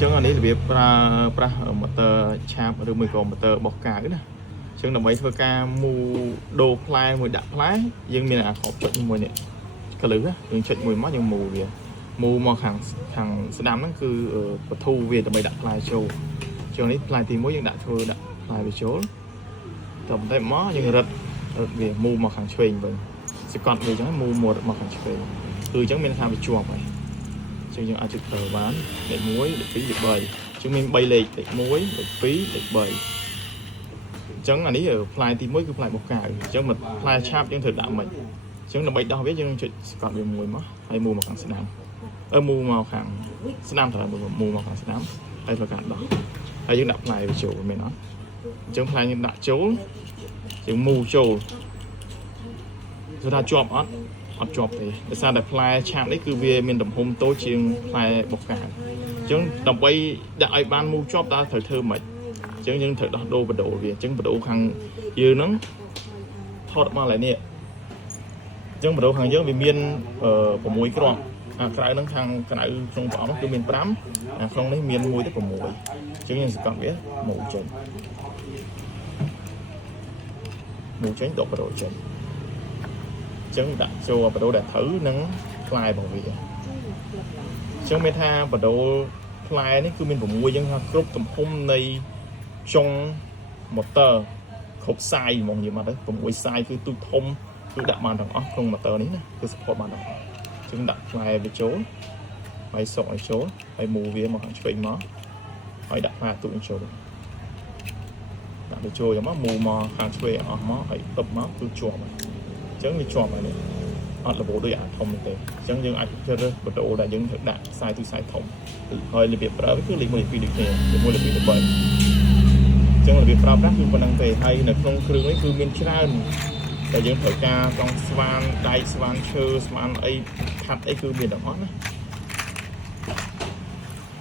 ចឹងអានេះរបៀបប្រាស់ម៉ូទ័រឆាបឬមួយក៏ម៉ូទ័របោះកាវណាចឹងដើម្បីធ្វើការមូដូរផ្លែមួយដាក់ផ្លែយើងមានអាក្របចុចមួយនេះកលឹះយើងចុចមួយមកយើងមូវាមូមកខាងស្ដាំហ្នឹងគឺបធូរវាដើម្បីដាក់ផ្លែចូលចឹងនេះផ្លែទី1យើងដាក់ផ្លែវាចូលតបន្តិចមកយើងរឹតវាមូមកខាងឆ្វេងវិញសកត់វាចឹងមូមកខាងឆ្វេងគឺចឹងមានថាវាជាប់ហើយចឹងយើងអាចចុចប្រើបានលេខ1លេខ2លេខ3ចឹងមាន3លេខលេខ1លេខ2លេខ3ចឹងអានេះផ្លែទី1គឺផ្លែបូកាអញ្ចឹងមកផ្លែឆាបយើងត្រូវដាក់មិនអញ្ចឹងដើម្បីដោះវាយើងចុចសកត់វាមួយមកហើយមូមកខាងស្ដាំមូមកខាងស្ដាំត្រូវមូមកខាងស្ដាំហើយធ្វើការដោះហើយយើងដាក់ផ្លែវាចូលមែនអត់អញ្ចឹងផ្លែយើងដាក់ចូលយើងមូចូលគឺថាជាប់អត់ជាប់ទេដោយសារតែផ្លែឆាបនេះគឺវាមានទំហំតូចជាងផ្លែបូកាអញ្ចឹងដើម្បីដាក់ឲ្យបានមូជាប់តើត្រូវធ្វើម៉េចអញ្ចឹងយើងត្រូវដោះដូរបដូរវាអញ្ចឹងបដូរខាងយើងហ្នឹងថតមកឡើយនេះអញ្ចឹងបដូរខាងយើងវាមាន6គ្រាប់អាក្រៅហ្នឹងខាងក្រៅក្នុងប្រអប់គឺមាន5អាក្នុងនេះមាន1ទៅ6អញ្ចឹងយើងសង្កត់វាមកចេញដកបដូរចេញអញ្ចឹងដាក់ចូលបដូរដែលត្រូវនឹងផ្លែរបស់វាអញ្ចឹងមានថាបដូរផ្លែនេះគឺមាន6អញ្ចឹងថាគ្រប់ទំហំនៃចុងម៉ូទ័រគ្រប់សាយហ្មងនិយាយមកទៅ6សាយគឺទូចធំគឺដាក់បានទាំងអស់ក្នុងម៉ូទ័រនេះណាគឺ support បានទាំងអស់អញ្ចឹងដាក់ផ្លែវាចូលហើយសុកឲ្យចូលហើយមូវាមកខាងឆ្វេងមកហើយដាក់ផ្លែទូចចូលដាក់វាចូលយ៉ាងមកមូមកខាងឆ្វេងអស់មកហើយតុបមកគឺជាប់ហើយអញ្ចឹងវាជាប់ហើយនេះអត់របូរដូចអាធំទេអញ្ចឹងយើងអាចជ្រើសរើសបដូរដែលយើងត្រូវដាក់ខ្សែទូខ្សែធំហើយរបៀបប្រើវាគឺលេខ1លេខ2ដូចគ្នាលេខ1លេខ2លេខ3អញ្ចឹងរបៀបប្រើប្រាស់គឺប៉ុណ្្នឹងទេហើយនៅក្នុងគ្រឿងនេះគឺមានច្រើនតែយើងត្រូវការចង់ស្វានដែកស្វានឈើស្វានអីខាត់អីគឺមានទាំងអស់ណា